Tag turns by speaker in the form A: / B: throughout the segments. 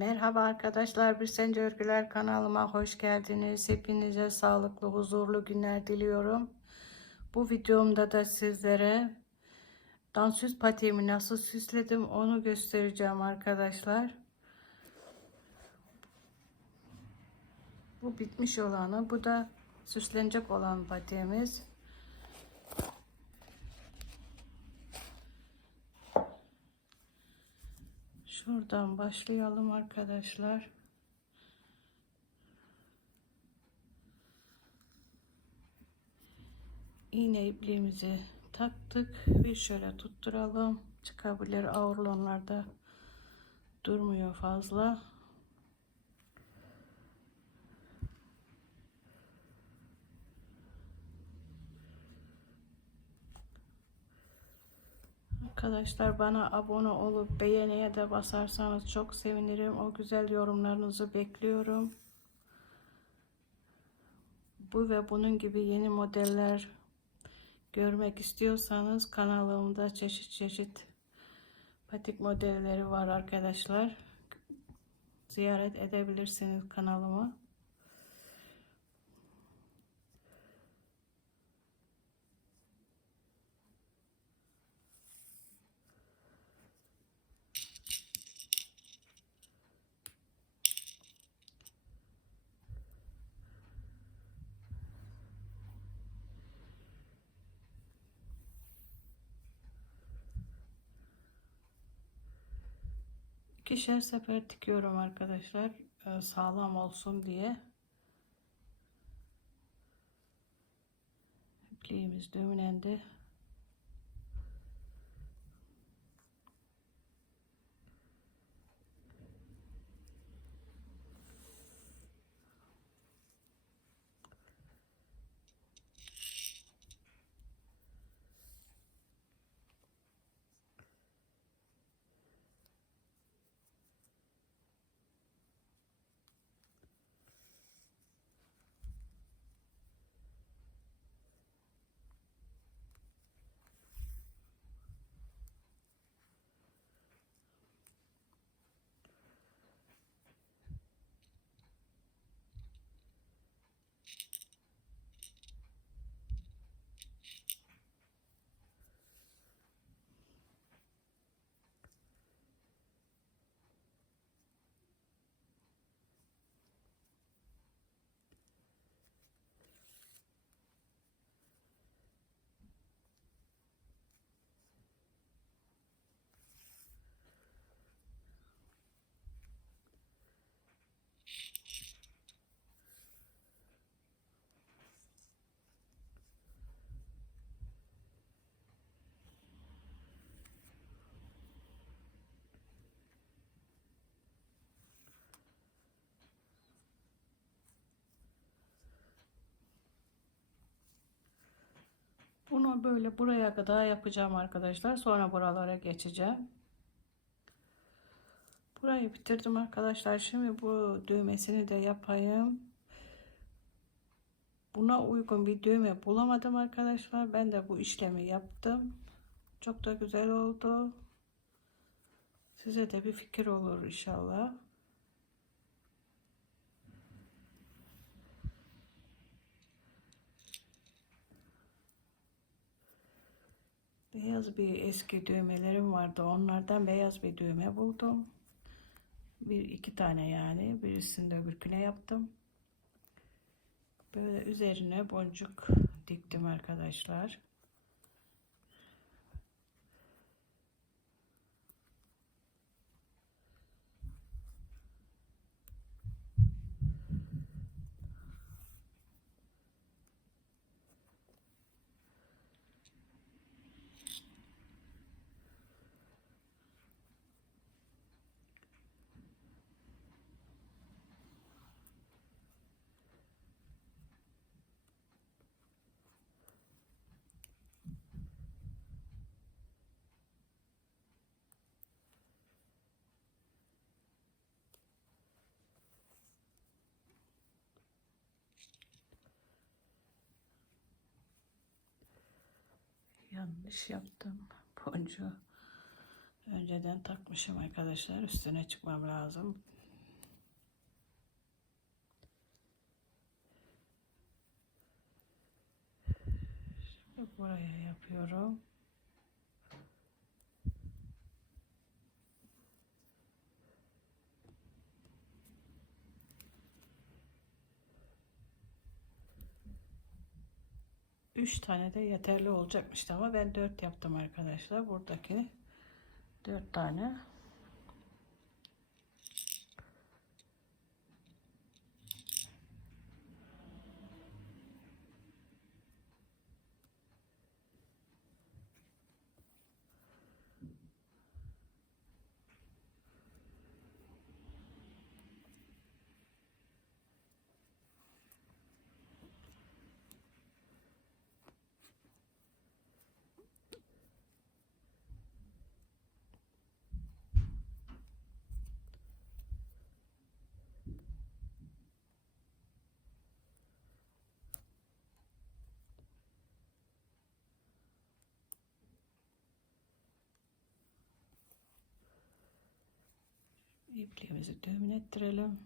A: Merhaba arkadaşlar, Bir Sence Örgüler kanalıma hoş geldiniz. Hepinize sağlıklı, huzurlu günler diliyorum. Bu videomda da sizlere dansöz patiğimi nasıl süsledim onu göstereceğim arkadaşlar. Bu bitmiş olanı, bu da süslenecek olan patiğimiz. Şuradan başlayalım arkadaşlar. İğne ipliğimizi taktık. Bir şöyle tutturalım. Çıkabilir aurlonlarda durmuyor fazla. Arkadaşlar bana abone olup beğeniye de basarsanız çok sevinirim. O güzel yorumlarınızı bekliyorum. Bu ve bunun gibi yeni modeller görmek istiyorsanız kanalımda çeşit çeşit patik modelleri var arkadaşlar. Ziyaret edebilirsiniz kanalımı. İkişer sefer dikiyorum arkadaşlar. e, Sağlam olsun diye. İpliğimiz düğümlendi. Bunu böyle buraya kadar yapacağım arkadaşlar. Sonra buralara geçeceğim. Burayı bitirdim arkadaşlar. Şimdi bu düğmesini de yapayım. Buna uygun bir düğme bulamadım arkadaşlar. Ben de bu işlemi yaptım. Çok da güzel oldu. Size de bir fikir olur inşallah. Beyaz bir eski düğmelerim vardı. Onlardan beyaz bir düğme buldum. Bir iki tane yani. Birisini de öbürküne yaptım. Böyle üzerine boncuk diktim arkadaşlar. yanlış yaptım. Boncuğu önceden takmışım arkadaşlar. Üstüne çıkmam lazım. Şimdi buraya yapıyorum. Üç tane de yeterli olacakmıştı ama ben dört yaptım arkadaşlar. Buradaki dört tane. İpliğimizi düğüm ettirelim.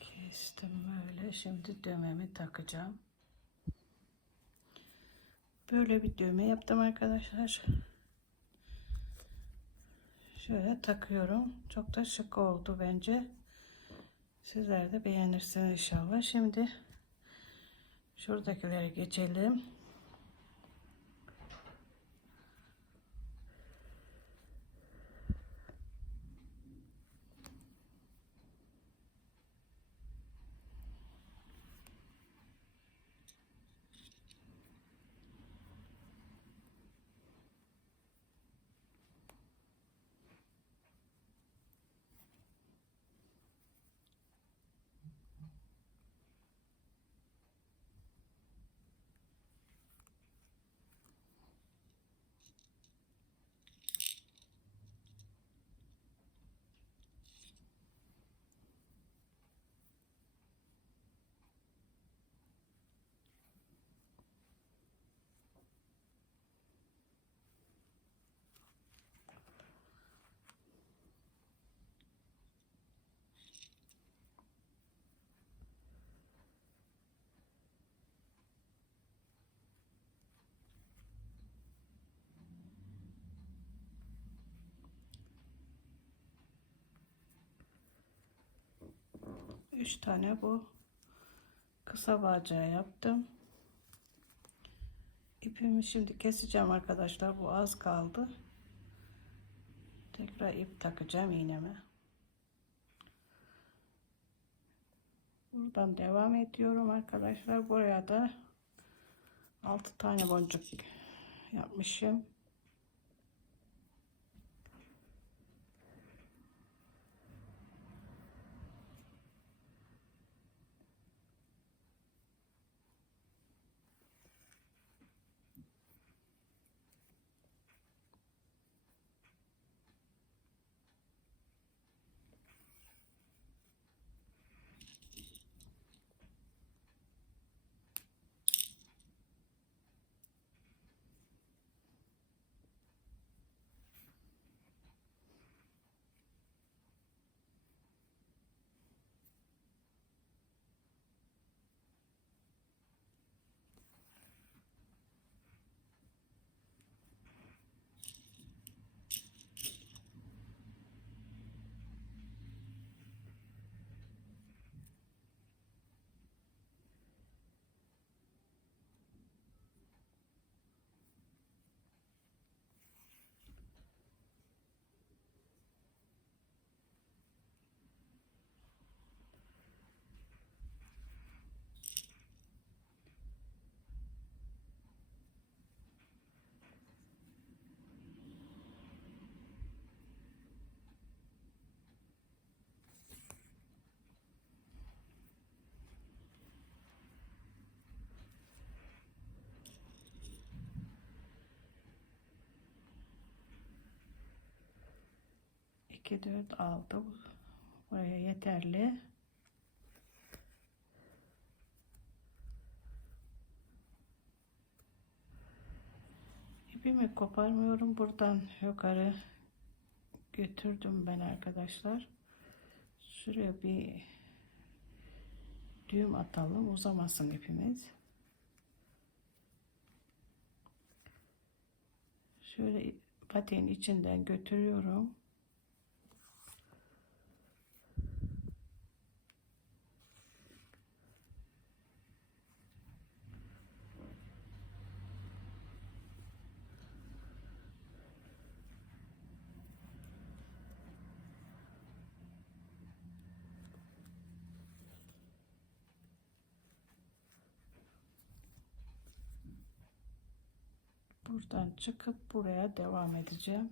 A: Kestim böyle. Şimdi düğmemi takacağım. Böyle bir düğme yaptım arkadaşlar. Şöyle takıyorum. Çok da şık oldu bence. Sizler de beğenirsiniz inşallah. Şimdi şuradakilere geçelim. Üç tane bu kısa bacağı yaptım. İpimi şimdi keseceğim arkadaşlar. Bu az kaldı. Tekrar ip takacağım iğneme. Buradan devam ediyorum arkadaşlar. Buraya da 6 tane boncuk yapmışım. 2 4 aldım buraya yeterli. İpimi koparmıyorum. Buradan yukarı götürdüm ben arkadaşlar. Şuraya bir düğüm atalım. Uzamasın ipimiz. Şöyle patiğin içinden götürüyorum. Buradan çıkıp buraya devam edeceğim.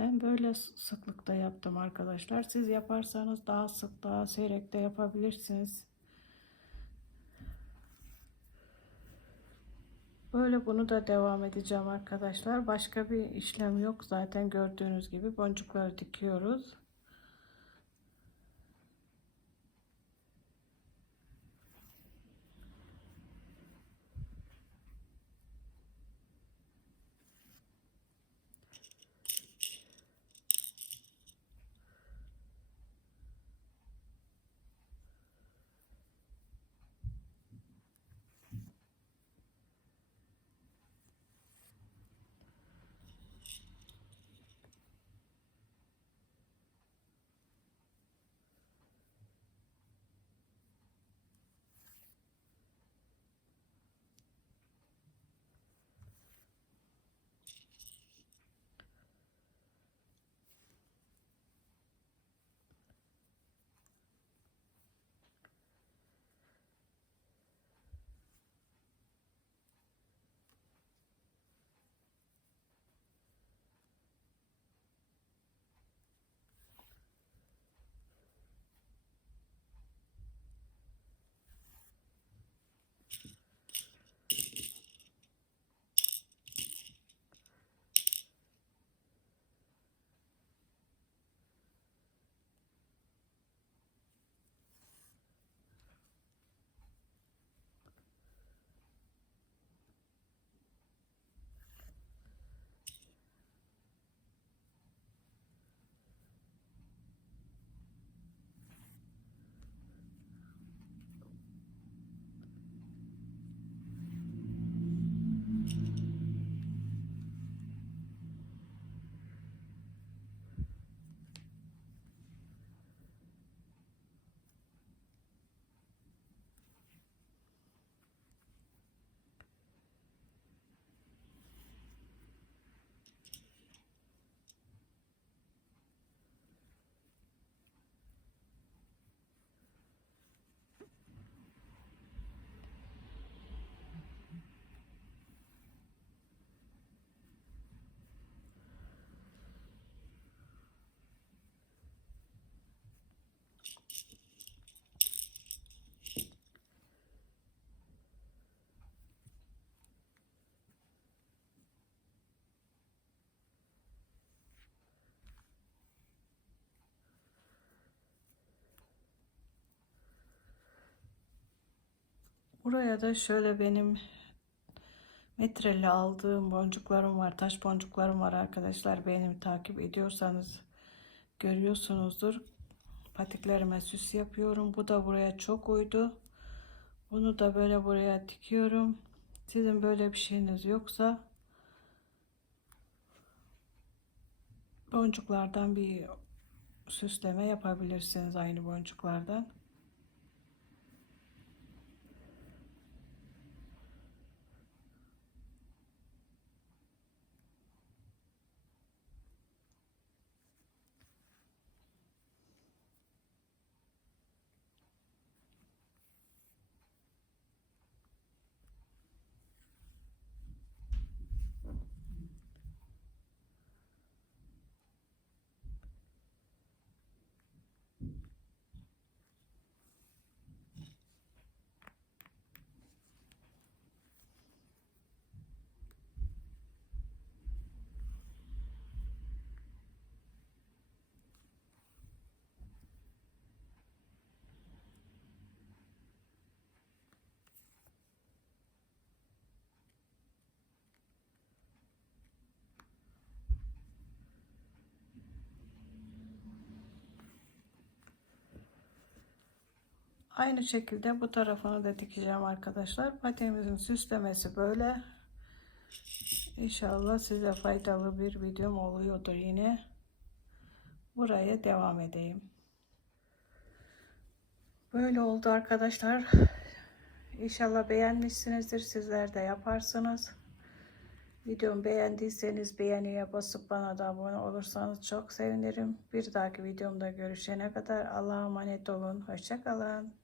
A: Ben böyle sıklıkta yaptım arkadaşlar. Siz yaparsanız daha sık daha seyrek de yapabilirsiniz. Böyle bunu da devam edeceğim arkadaşlar. Başka bir işlem yok. Zaten gördüğünüz gibi boncukları dikiyoruz. Buraya da şöyle benim metreli aldığım boncuklarım var. Taş boncuklarım var arkadaşlar. Benim takip ediyorsanız görüyorsunuzdur. Patiklerime süs yapıyorum. Bu da buraya çok uydu. Bunu da böyle buraya dikiyorum. Sizin böyle bir şeyiniz yoksa boncuklardan bir süsleme yapabilirsiniz aynı boncuklardan. Aynı şekilde bu tarafını da dikeceğim arkadaşlar. Patemizin süslemesi böyle. İnşallah size faydalı bir videom oluyordur yine. Buraya devam edeyim. Böyle oldu arkadaşlar. İnşallah beğenmişsinizdir. Sizler de yaparsınız. Videomu beğendiyseniz beğeniye basıp bana da abone olursanız çok sevinirim. Bir dahaki videomda görüşene kadar Allah'a emanet olun. Hoşçakalın.